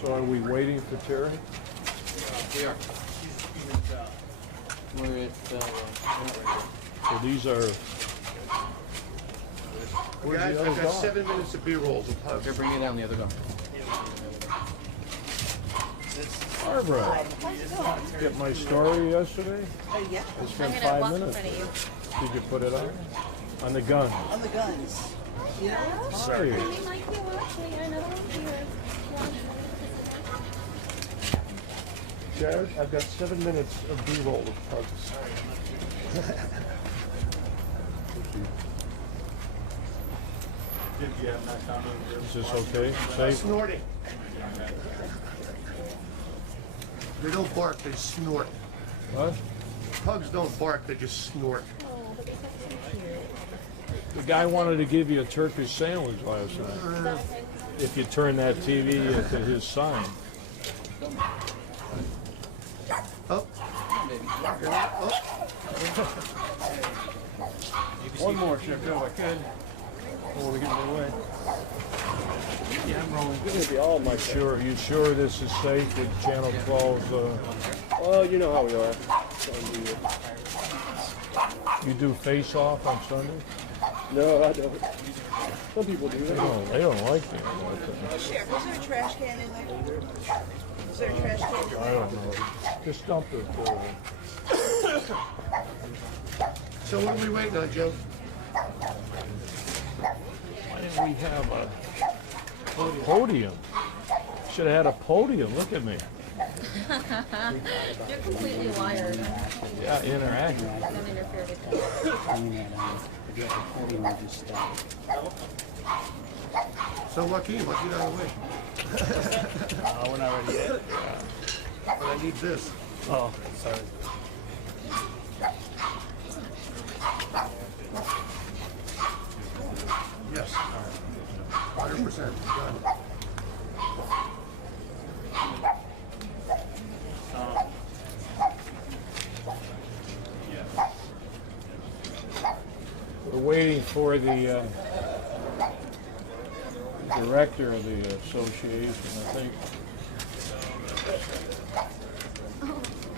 So are we waiting for Terry? We are. We're at, So these are... Guys, the other I've got dog? 7 minutes of B-rolls of pugs. they're bringing down the other dog. Barbara, get my story yesterday? Yeah, I spent I'm gonna 5 walk in minutes. front of you. Did you put it on the gun? on the guns. You know? Sorry. They might be watching. Another one here. Jared, I've got 7 minutes of B-roll of pugs. Is this okay? Safe? Snorting. They don't bark, they snort. What? Pugs don't bark, they just snort. The guy wanted to give you a Turkish sandwich last night. If you turn that TV into his sign. Oh. One more, Chef Joe, I could. Before we get in the way. Yeah, I'm rolling. This is gonna be all my. You sure this is safe with Channel 12's? Well, you know how we are. You do face off on Sunday? No, I don't. Some people do. They don't like me. Sheriff, is there a trash can in there? Is there a trash can in I there? don't know. Just dump it forward. So what are we waiting on, Joe? Why didn't we have a podium? Should have had a podium. Look at me. You're completely wired. Yeah, interactive. Don't interfere with that. So Joaquin, what you gotta wait? We're not ready yet. But I need this. Oh, sorry. Yes. 100%. Done. We're waiting for the director of the association, I think.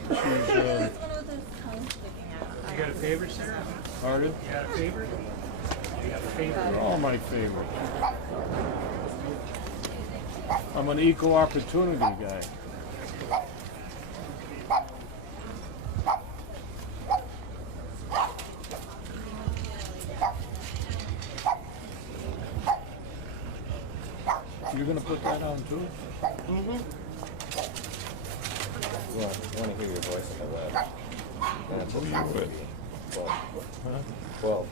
She's, It's one of those tongues sticking out. You got a favorite, Sarah? pardon? You got a favorite? You have a favorite? They're all my favorites. I'm an equal opportunity guy. You're gonna put that on too? Mm-hmm. You want to hear your voice in the web. That's Who you with? 12. Huh? 12.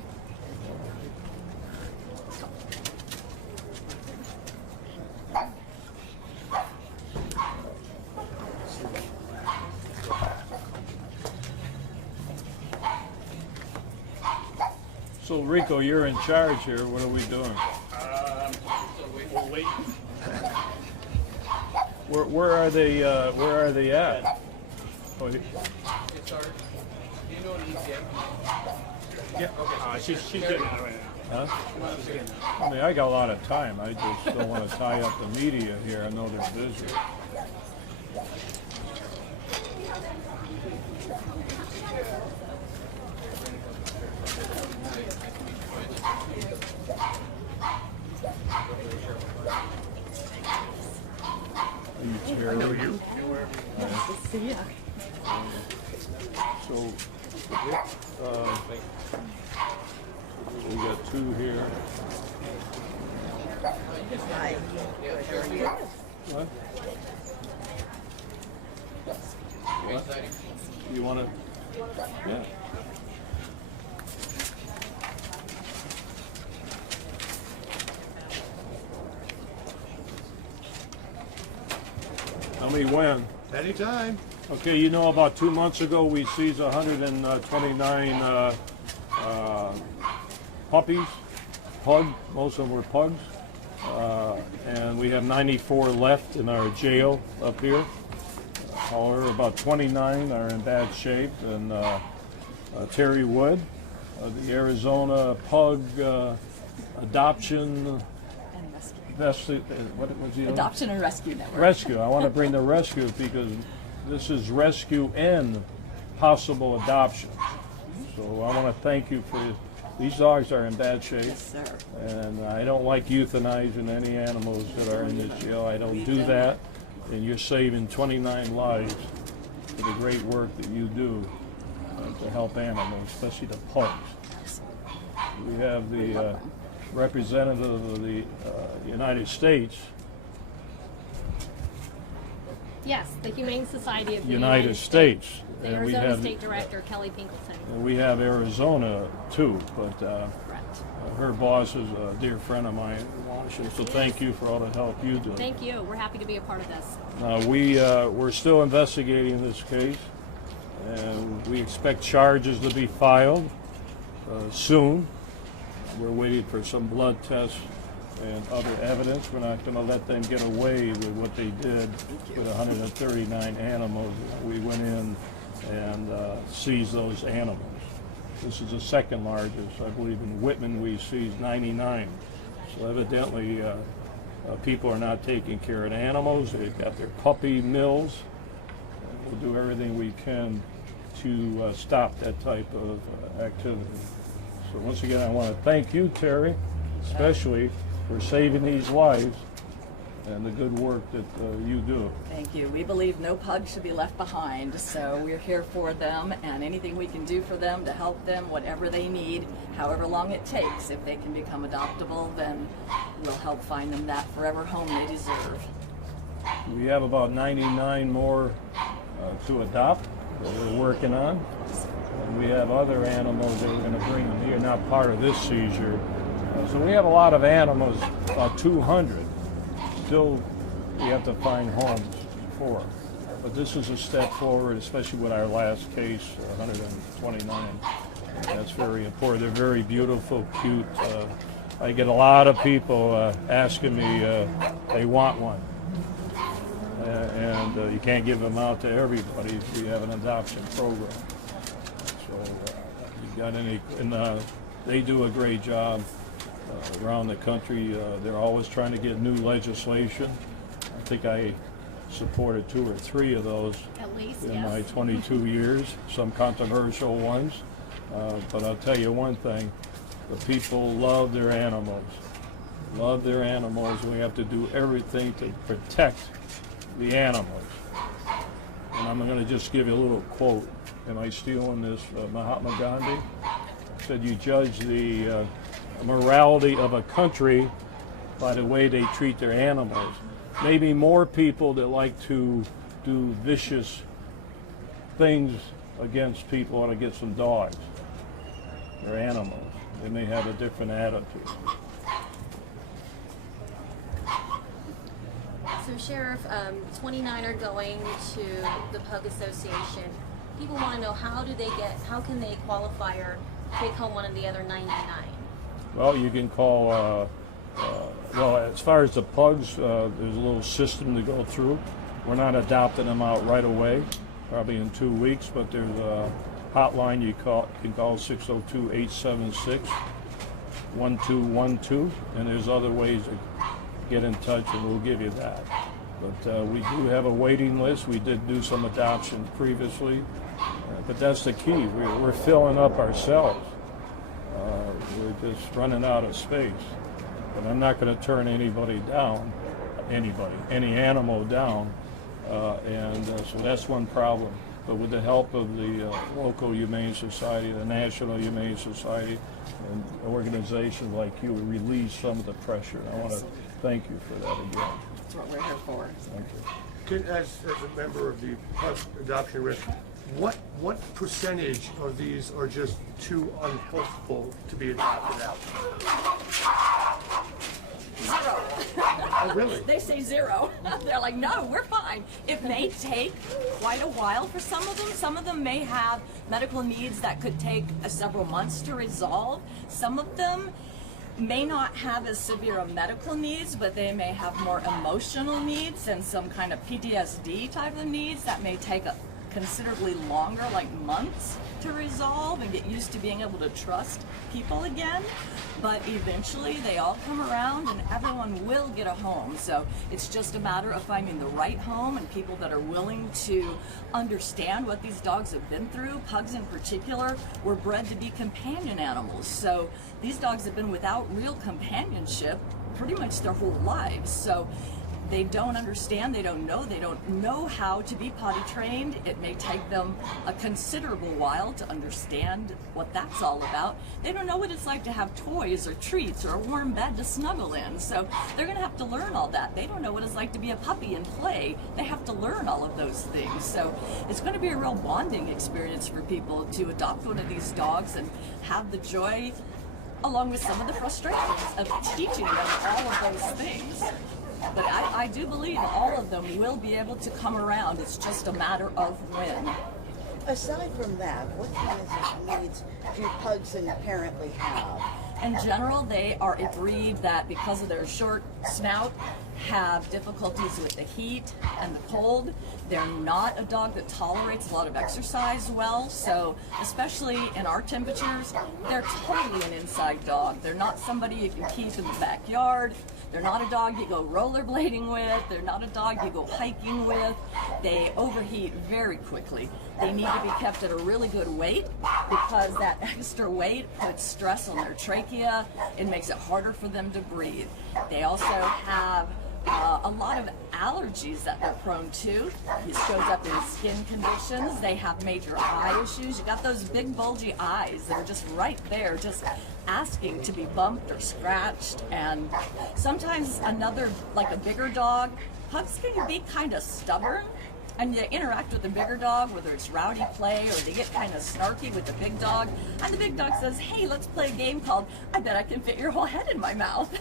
So Rico, you're in charge here. What are we doing? We'll wait. Where are they? Where are they at? Oh, Get started. Do you know what ECM? Yeah, okay. She's getting out right now. huh? I mean, I got a lot of time. I just don't want to tie up the media here. I know they're busy. I know you. So, we got two here. Hi. What? You want to? Yeah. How many when? Anytime. Okay, you know, about 2 months ago, we seized 129 puppies, most of them were pugs, and we have 94 left in our jail up here. However, about 29 are in bad shape, and Terry Wood, the Arizona Pug Adoption what was the other? Adoption and Rescue Network. Rescue. I want to bring the rescue because this is rescue and possible adoption. So I want to thank you for these dogs are in bad shape. Yes, sir. And I don't like euthanizing any animals that are in this jail. I don't do that. And you're saving 29 lives for the great work that you do to help animals, especially the pugs. We have the representative of the United States. Yes, the Humane Society of the United States. The And we Arizona have, State Director, Kelly Pinkleton. and we have Arizona too, but Correct. her boss is a dear friend of mine in Washington, so thank you for all the help you do. Thank you. We're happy to be a part of this. We're still investigating this case, and we expect charges to be filed soon. We're waiting for some blood tests and other evidence. We're not going to let them get away with what they did with 139 animals. We went in and seized those animals. This is the second largest. I believe in Whitman we seized 99. So evidently people are not taking care of the animals. They've got their puppy mills. We'll do everything we can to stop that type of activity. So once again, I want to thank you, Terry, especially for saving these lives and the good work that you do. Thank you. We believe no pug should be left behind, so we're here for them, and anything we can do for them to help them, whatever they need, however long it takes. If they can become adoptable, then we'll help find them that forever home they deserve. We have about 99 more to adopt that we're working on. And we have other animals that we're going to bring in here, not part of this seizure. So we have a lot of animals, about 200. Still, we have to find homes for. But this is a step forward, especially with our last case, 129. That's very important. They're very beautiful, cute. I get a lot of people asking me they want one. And you can't give them out to everybody. We have an adoption program. So you got any, and they do a great job around the country. They're always trying to get new legislation. I think I supported 2 or 3 of those At least, in yes. my 22 years, some controversial ones. But I'll tell you one thing, the people love their animals. Love their animals. We have to do everything to protect the animals. And I'm going to just give you a little quote. Am I stealing this? Mahatma Gandhi said, "You judge the morality of a country by the way they treat their animals." Maybe more people that like to do vicious things against people or against some dogs or animals. They may have a different attitude. So Sheriff, 29 are going to the Pug Association. People want to know how can they qualify or take home one of the other 99? Well, you can call, well, as far as the pugs, there's a little system to go through. We're not adopting them out right away, probably in 2 weeks, but there's a hotline you can call 602-876-1212, and there's other ways to get in touch, and we'll give you that. But we do have a waiting list. We did do some adoption previously, but that's the key. We're filling up ourselves. We're just running out of space. But I'm not going to turn anybody down, any animal down, so that's one problem. But with the help of the local Humane Society, the National Humane Society, and organizations like you, we relieve some of the pressure. I want to thank you for that again. That's what we're here for. Thank you. As a member of the pug adoption risk, what percentage of these are just too unhealthful to be adopted out? 0. Oh, really? They say 0. They're like, no, we're fine. It may take quite a while for some of them. Some of them may have medical needs that could take several months to resolve. Some of them may not have as severe medical needs, but they may have more emotional needs and some kind of PTSD type of needs that may take considerably longer, like months, to resolve and get used to being able to trust people again. But eventually they all come around and everyone will get a home. So it's just a matter of finding the right home and people that are willing to understand what these dogs have been through. Pugs in particular were bred to be companion animals. So these dogs have been without real companionship pretty much their whole lives. So they don't understand, they don't know how to be potty trained. It may take them a considerable while to understand what that's all about. They don't know what it's like to have toys or treats or a warm bed to snuggle in. So they're gonna have to learn all that. They don't know what it's like to be a puppy and play. They have to learn all of those things. So it's gonna be a real bonding experience for people to adopt one of these dogs and have the joy, along with some of the frustrations of teaching them all of those things. But I do believe all of them will be able to come around. It's just a matter of when. Aside from that, what kind of needs do pugs inherently have? In general, they are a breed that, because of their short snout, have difficulties with the heat and the cold. They're not a dog that tolerates a lot of exercise well, so especially in our temperatures, they're totally an inside dog. They're not somebody you can keep in the backyard. They're not a dog you go rollerblading with. They're not a dog you go hiking with. They overheat very quickly. They need to be kept at a really good weight because that extra weight puts stress on their trachea. It makes it harder for them to breathe. They also have a lot of allergies that they're prone to. It shows up in skin conditions. They have major eye issues. You got those big bulgy eyes that are just right there, just asking to be bumped or scratched. And sometimes like a bigger dog, pugs can be kind of stubborn. And you interact with the bigger dog, whether it's rowdy play or they get kind of snarky with the big dog. And the big dog says, hey, let's play a game called, I bet I can fit your whole head in my mouth.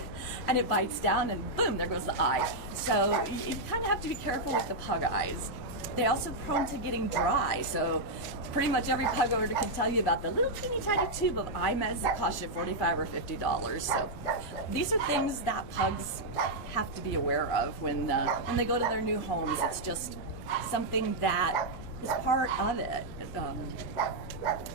And it bites down and boom, there goes the eye. So you kind of have to be careful with the pug eyes. They're also prone to getting dry. So pretty much every pug owner can tell you about the little teeny tiny tube of eye meds that cost you $45 or $50. So these are things that pugs have to be aware of when they go to their new homes. It's just something that is part of it.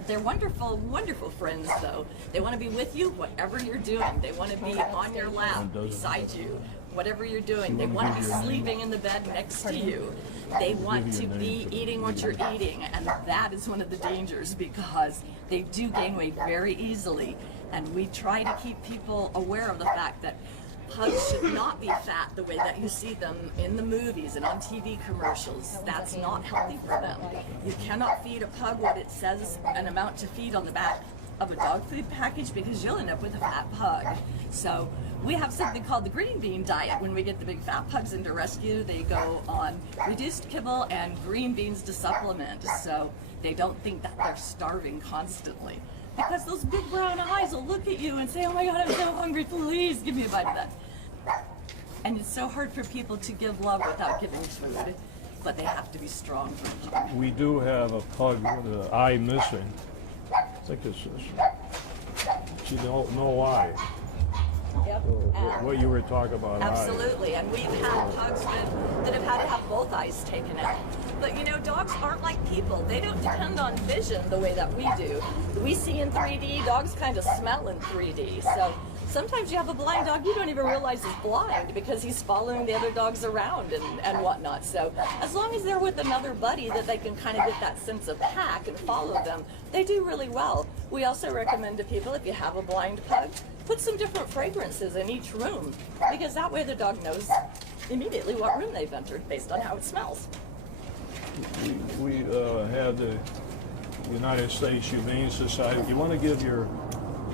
They're wonderful, wonderful friends though. They want to be with you whatever you're doing. They want to be on your lap, beside you, whatever you're doing. They want to be sleeping in the bed next to you. They want to be eating what you're eating, and that is one of the dangers because they do gain weight very easily. And we try to keep people aware of the fact that pugs should not be fat the way that you see them in the movies and on TV commercials. That's not healthy for them. You cannot feed a pug what it says an amount to feed on the back of a dog food package because you'll end up with a fat pug. So we have something called the green bean diet. When we get the big fat pugs into rescue, they go on reduced kibble and green beans to supplement. So they don't think that they're starving constantly. Because those big brown eyes will look at you and say, oh my God, I'm so hungry, please give me a bite of that. And it's so hard for people to give love without giving food, but they have to be strong for a pug. We do have a pug with an eye missing. I think it's this. She don't know why. Yep. What you were talking about. Absolutely, and we've had pugs that have had to have both eyes taken out. But you know, dogs aren't like people. They don't depend on vision the way that we do. We see in 3D, dogs kind of smell in 3D. So sometimes you have a blind dog you don't even realize is blind because he's following the other dogs around and whatnot. So as long as they're with another buddy that they can kind of get that sense of pack and follow them, they do really well. We also recommend to people, if you have a blind pug, put some different fragrances in each room because that way the dog knows immediately what room they've entered based on how it smells. We had the United States Humane Society. You want to give your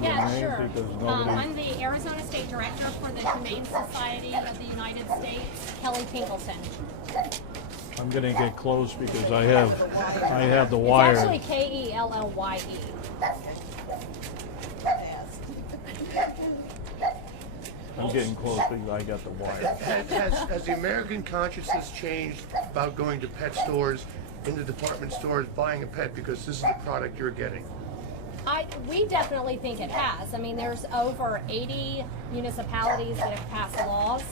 Yeah, name sure. because nobody. I'm the Arizona State Director for the Humane Society of the United States, Kelly Pinkleton. I'm going to get close because I have the It's wire. actually Kellye. I'm getting close because I got the wire. Has the American consciousness changed about going to pet stores, into department stores, buying a pet because this is the product you're getting? We definitely think it has. I mean, there's over 80 municipalities that have passed laws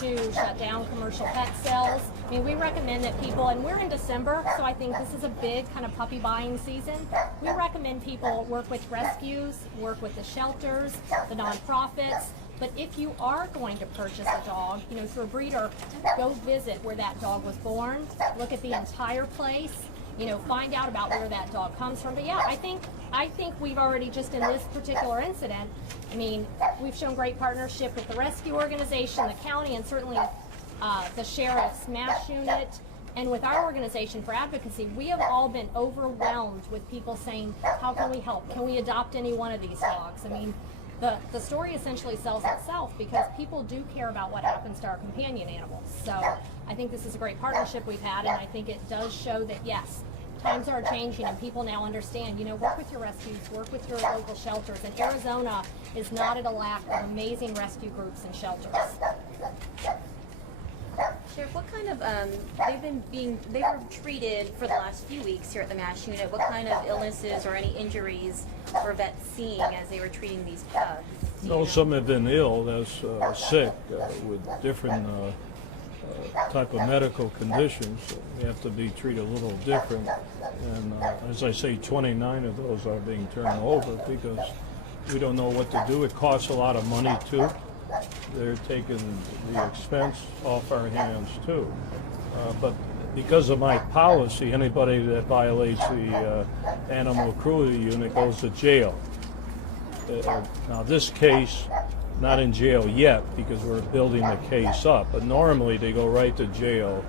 to shut down commercial pet sales. I mean, we recommend that people, and we're in December, so I think this is a big kind of puppy buying season. We recommend people work with rescues, work with the shelters, the nonprofits. But if you are going to purchase a dog, you know, through a breeder, go visit where that dog was born, look at the entire place, you know, find out about where that dog comes from. But yeah, I think we've already, just in this particular incident, I mean, we've shown great partnership with the rescue organization, the county, and certainly the sheriff's MASH unit. And with our organization for advocacy, we have all been overwhelmed with people saying, how can we help? Can we adopt any one of these dogs? I mean, the story essentially sells itself because people do care about what happens to our companion animals. So I think this is a great partnership we've had, and I think it does show that, yes, times are changing and people now understand, you know, work with your rescues, work with your local shelters. And Arizona is not at a lack of amazing rescue groups and shelters. Sheriff, what kind of, they were treated for the last few weeks here at the MASH unit. What kind of illnesses or any injuries were vets seeing as they were treating these pugs? Do you know? Some have been ill, that's sick with different type of medical conditions. They have to be treated a little different. And as I say, 29 of those are being turned over because we don't know what to do. It costs a lot of money too. They're taking the expense off our hands too. But because of my policy, anybody that violates the animal cruelty unit goes to jail. Now this case, not in jail yet because we're building the case up, but normally they go right to jail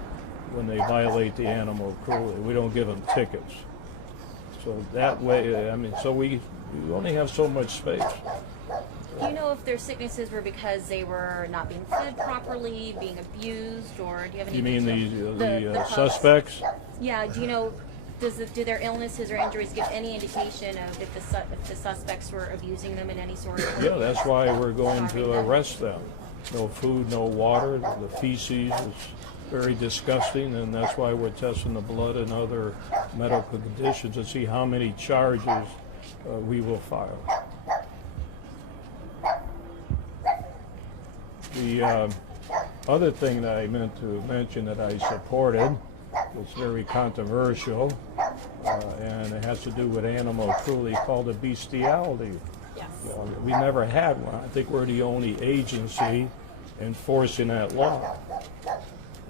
when they violate the animal cruelty. We don't give them tickets. So that way, I mean, so we only have so much space. Do you know if their sicknesses were because they were not being fed properly, being abused, or do you have any? You mean detail? the suspects? Yeah. Do you know? Do their illnesses or injuries give any indication of if the suspects were abusing them in any sort of way? Yeah, that's why we're going to arrest them. No food, no water. The feces is very disgusting, and that's why we're testing the blood and other medical conditions to see how many charges we will file. The other thing that I meant to mention that I supported, it's very controversial, and it has to do with animal cruelty, called a bestiality. Yes. We never had one. I think we're the only agency enforcing that law.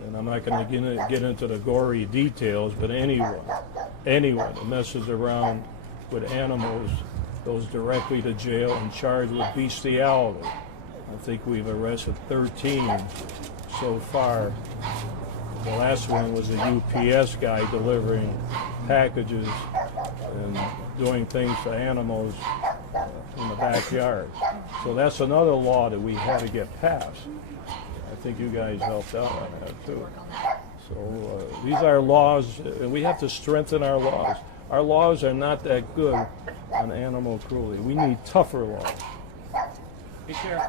And I'm not going to get into the gory details, but anyone that messes around with animals goes directly to jail and charged with bestiality. I think we've arrested 13 so far. The last one was a UPS guy delivering packages and doing things to animals in the backyard. So that's another law that we had to get passed. I think you guys helped out on that too. So these are laws, and we have to strengthen our laws. Our laws are not that good on animal cruelty. We need tougher laws. Hey, Sheriff,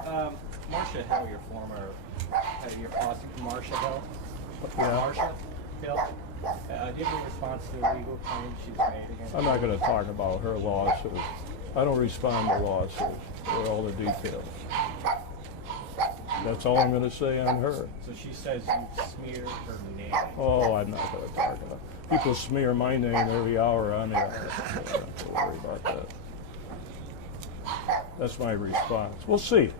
Marcia Hill, your former head of your foster, Marcia Hill? Yeah. Marcia Hill? Do you have any response to a legal claim she's made against I'm not going to talk about her lawsuit. I don't respond to lawsuits or all the details. That's all I'm going to say on her. So she says you smeared her name. Oh, I'm not going to talk about it. People smear my name every hour on there. Don't worry about that. That's my response. We'll see.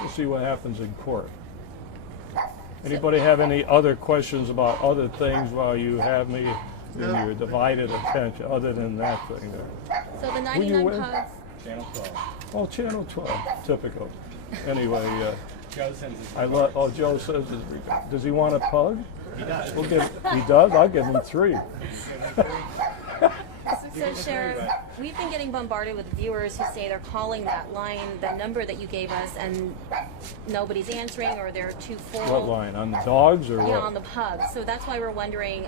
We'll see what happens in court. Anybody have any other questions about other things while you have me in your divided attention, other than that thing there? So the Who you 99 with? pugs. Channel 12. Oh, Channel 12. Typical. Anyway, Joe sends his Joe says his regard. Does he want a pug? He does. He does? I'll give him 3. So, Sheriff, we've been getting bombarded with viewers who say they're calling that line, the number that you gave us, and nobody's answering, or they're too full. What line? On the dogs or what? Yeah, on the pugs. So that's why we're wondering,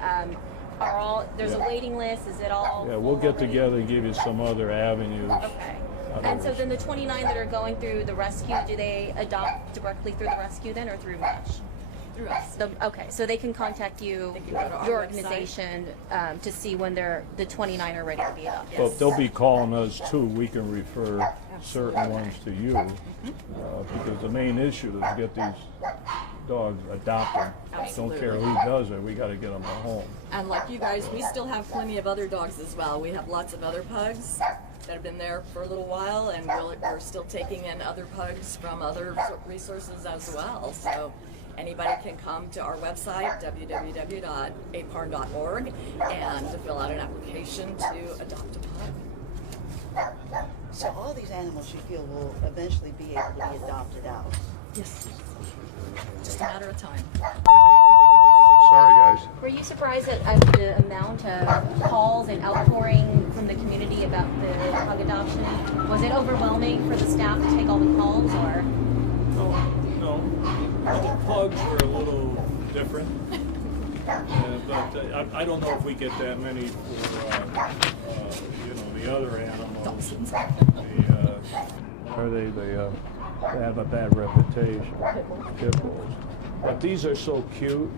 there's a waiting list, is it all Yeah, we'll full get already? together and give you some other avenues. Okay. And so then the 29 that are going through the rescue, do they adopt directly through the rescue then, or through MASH? Through us. Okay, so they can contact you, They can go to our your website. organization, to see when the 29 are ready to be adopted. But they'll be calling us too. We can refer certain ones to you because the main issue is to get these dogs, adopt them. Absolutely. Don't care who does it, we gotta get them a home. And like you guys, we still have plenty of other dogs as well. We have lots of other pugs that have been there for a little while, and we're still taking in other pugs from other resources as well. So anybody can come to our website, www.aparn.org, and fill out an application to adopt a pug. So all these animals you feel will eventually be able to be adopted out. Yes. Just a matter of time. Sorry, guys. Were you surprised at the amount of calls and outpouring from the community about the pug adoption? Was it overwhelming for the staff to take all the calls, or? No. The pugs were a little different. But I don't know if we get that many for, the other animals. They have a bad reputation, pit bulls. But these are so cute,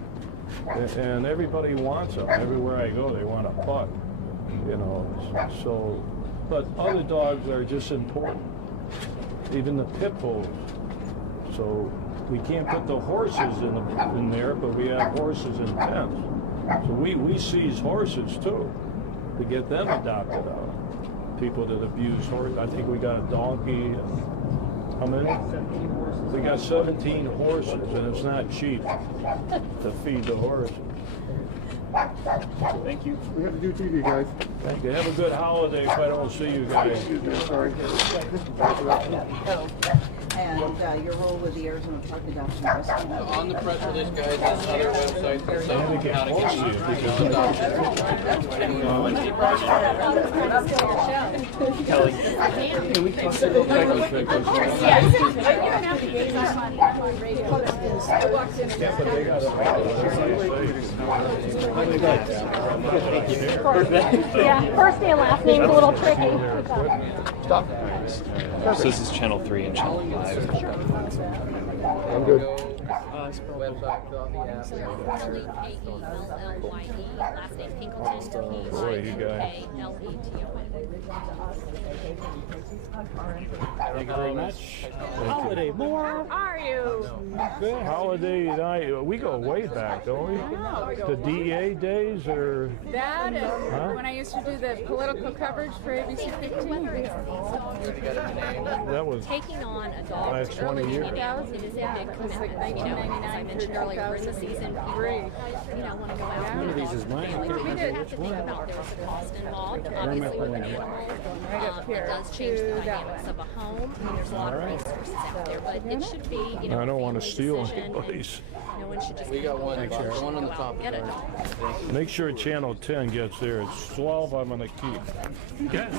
and everybody wants them. Everywhere I go, they want a pug, So, but other dogs are just important, even the pit bulls. So we can't put the horses in there, but we have horses in pens. So we seize horses too, to get them adopted out. People that abuse horses. I think we got a donkey. How many? 17 horses. We got 17 horses, and it's not cheap to feed the horses. Thank you. We have to do TV, guys. Thank you. Have a good holiday if I don't see you guys. Sorry. And your role with the Arizona Pug Adoption Rescue. On the press release, guys, there's other websites and stuff on how to get Kelly, can we talk to the Yeah, first name, last name's a little tricky. Stop. So this is channel 3 and channel 5. I'm good. website, fill out the app. L-E-K-E-L-L-Y-E, last name Pinkleton, Boy, you guys. P-I-N-K-L-E-T-O-N. Thank you very much. Holiday more. How are you? Good. Holiday night. We go way back, don't we? The DEA days, or That and when I used to do the political coverage for ABC 15. that was Taking on a dog last 20 early years. in it is a big commitment. As I mentioned earlier, we're in the season. People, want to go out. One of these is mine. You have to think about there's a cost involved. Obviously, with an animal, it does change the dynamics of a home. There's a lot of resources out there, but it should be, I don't want to family steal decision, and anybody's. no one should just We got one, go out one on the top. Get a dog. Make sure Channel 10 gets there. It's 12 I'm going to keep. Yes.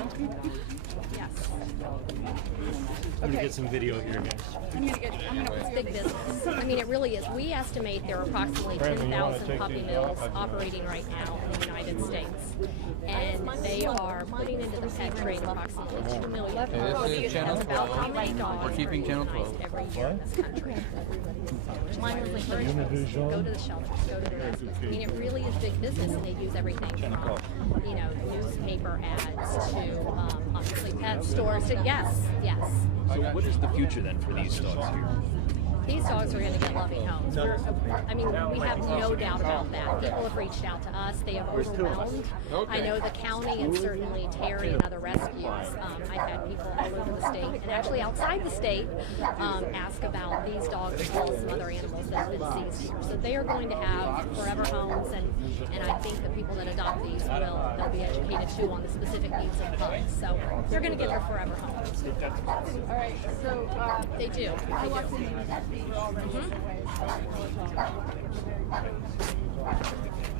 I'm gonna get some video here, guys. It's big business. I mean, it really is. We estimate there are approximately Brandon, you wanna 10,000 take puppy these mills off? operating right now in the United States. And they are putting into the pet trade approximately 2 million This dogs. is channel That's about how 12. many dogs We're keeping are channel euthanized 12. every year in this country. Mine was like, go to the shelters, go to the rescues. I mean, it really is big business, and they use everything from, newspaper ads to, obviously pet stores to, yes. So what is the future then for these dogs here? These dogs are going to get loving homes. We have no doubt about that. People have reached out to us. They have overwhelmed. I know the county and certainly Terry and other rescues. I've had people all over the state and actually outside the state ask about these dogs as well as some other animals that have been seized here. So they are going to have forever homes, and I think the people that adopt these they'll be educated too on the specific needs of pugs. So they're going to get their forever homes. All right, so They do. They do.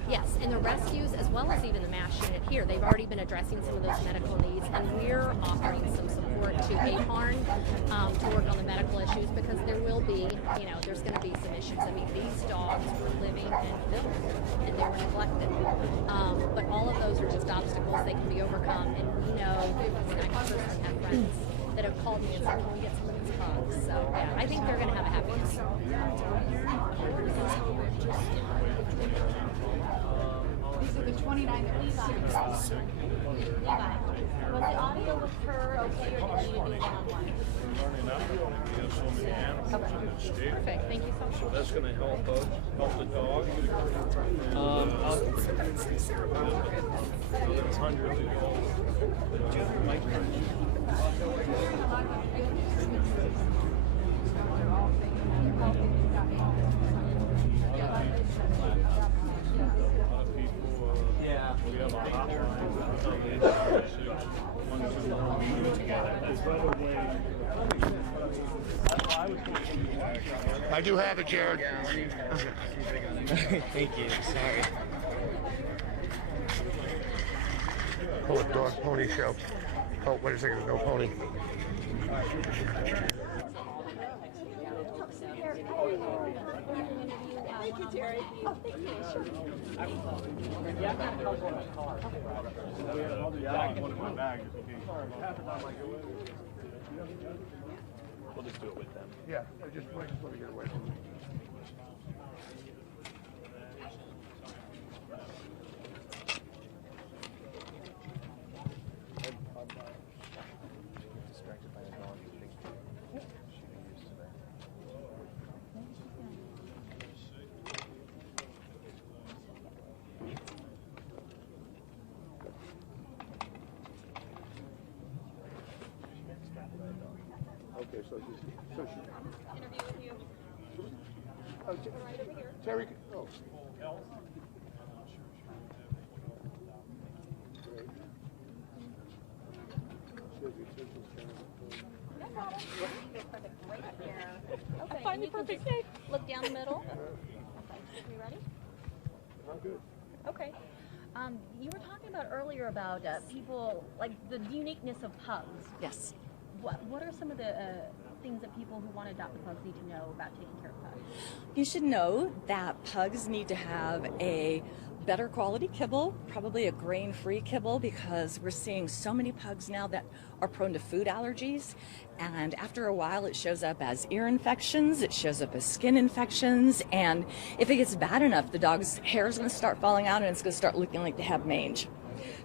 Yes, and the rescues as well as even the MASH unit here, they've already been addressing some of those medical needs, and we're offering some support to APARN to work on the medical issues, because there will be, there's going to be some issues. I mean, these dogs were living and filmed, and they were neglected. But all of those are just obstacles that can be overcome, and we know, I personally have friends that have called me and said, can we get some of these pugs? So, yeah, I think they're going to have a happy ending. these are the 29, Levi. Was the audio with her okay, or did you need to do one-on-one? Learning out, we have so many animals that escape. Perfect, thank you so much. So that's going to help us, help the dog. There's hundreds of dogs. Yeah. We have a hotline. I do have it, Jared. Thank you. Sorry. Pull a dog pony show. Oh, wait a second, there's no pony. Thank you, Terry. Oh, thank you. Sure. We'll just do it with them. Yeah, I just want to get away from it. Distracted by the dog. You think she can use today? Okay, so she. Interview with you. Oh, Right over here. Terry, oh. No problem. You're perfect right here. Okay. I find and the you can perfect just shape. Look down the middle. Okay. You ready? I'm good. Okay. You were talking about earlier about people, like the uniqueness of pugs. Yes. What are some of the things that people who want to adopt pugs need to know about taking care of pugs? You should know that pugs need to have a better quality kibble, probably a grain-free kibble, because we're seeing so many pugs now that are prone to food allergies. And after a while, it shows up as ear infections, it shows up as skin infections, and if it gets bad enough, the dog's hair is going to start falling out and it's going to start looking like they have mange.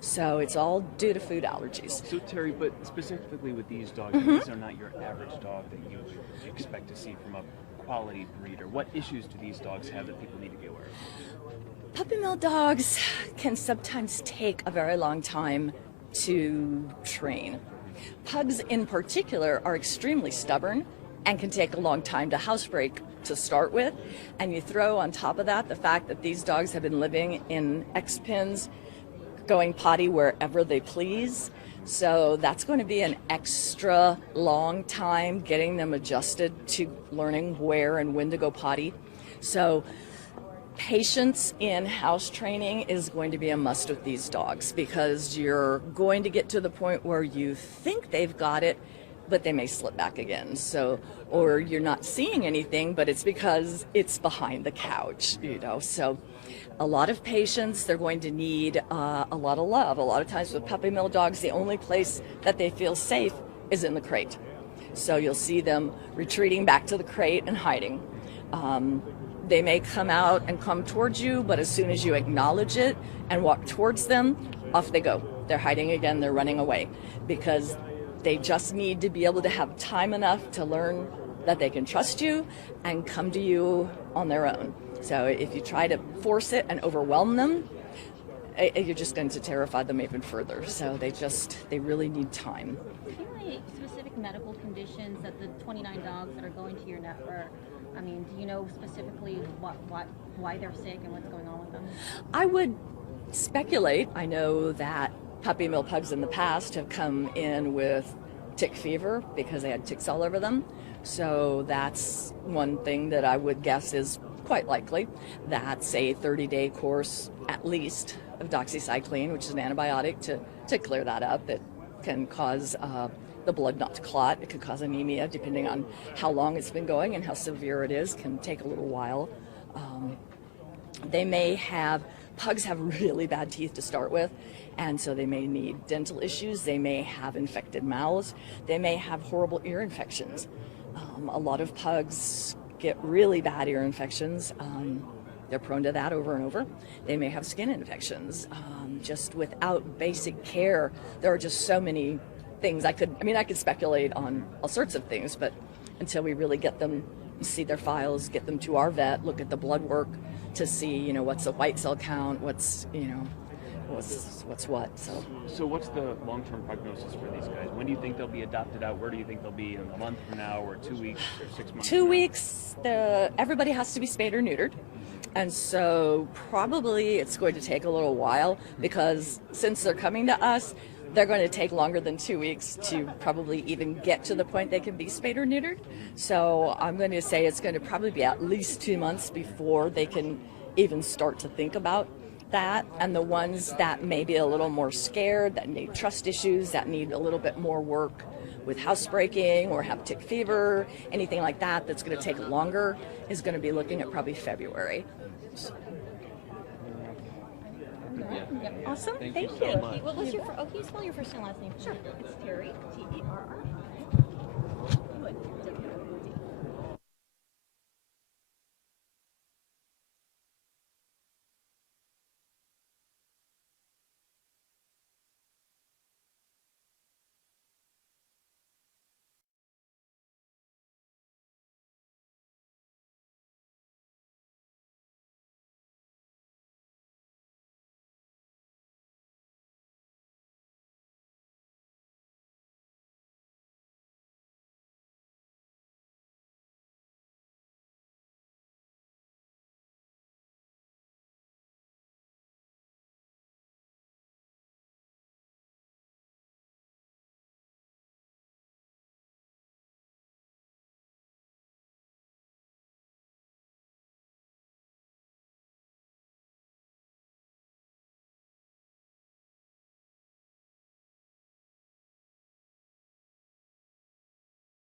So it's all due to food allergies. So Terry, but specifically with these dogs, these are not your average dog that you would expect to see from a quality breeder. What issues do these dogs have that people need to be aware of? Puppy mill dogs can sometimes take a very long time to train. Pugs in particular are extremely stubborn and can take a long time to housebreak to start with. And you throw on top of that the fact that these dogs have been living in X pens, going potty wherever they please. So that's going to be an extra long time getting them adjusted to learning where and when to go potty. So patience in house training is going to be a must with these dogs, because you're going to get to the point where you think they've got it, but they may slip back again. So, or you're not seeing anything, but it's because it's behind the couch, you know. So a lot of patience. They're going to need a lot of love. A lot of times with puppy mill dogs, the only place that they feel safe is in the crate. So you'll see them retreating back to the crate and hiding. They may come out and come towards you, but as soon as you acknowledge it and walk towards them, off they go. They're hiding again, they're running away, because they just need to be able to have time enough to learn that they can trust you and come to you on their own. So if you try to force it and overwhelm them, you're just going to terrify them even further. So they really need time. Do you have any specific medical conditions that the 29 dogs that are going to your network, I mean, do you know specifically why they're sick and what's going on with them? I would speculate. I know that puppy mill pugs in the past have come in with tick fever because they had ticks all over them. So that's one thing that I would guess is quite likely. That's a 30-day course at least of doxycycline, which is an antibiotic to clear that up. It can cause the blood not to clot. It could cause anemia, depending on how long it's been going and how severe it is. Can take a little while. Pugs have really bad teeth to start with, and so they may need dental issues. They may have infected mouths. They may have horrible ear infections. A lot of pugs get really bad ear infections. They're prone to that over and over. They may have skin infections. just without basic care, there are just so many things I could speculate on all sorts of things, but until we really get them, see their files, get them to our vet, look at the blood work to see, what's the white cell count, what's what. So what's the long-term prognosis for these guys? When do you think they'll be adopted out? Where do you think they'll be in a month from now, or 2 weeks, or 6 months? 2 weeks. Everybody has to be spayed or neutered. And so probably it's going to take a little while, because since they're coming to us, they're going to take longer than 2 weeks to probably even get to the point they can be spayed or neutered. So I'm going to say it's going to probably be at least 2 months before they can even start to think about that. And the ones that may be a little more scared, that need trust issues, that need a little bit more work with housebreaking or have tick fever, anything like that that's going to take longer, is going to be looking at probably February. Awesome. Thank you. What was your? Oh, can you spell your first and last name? Sure. It's Terry. Terry.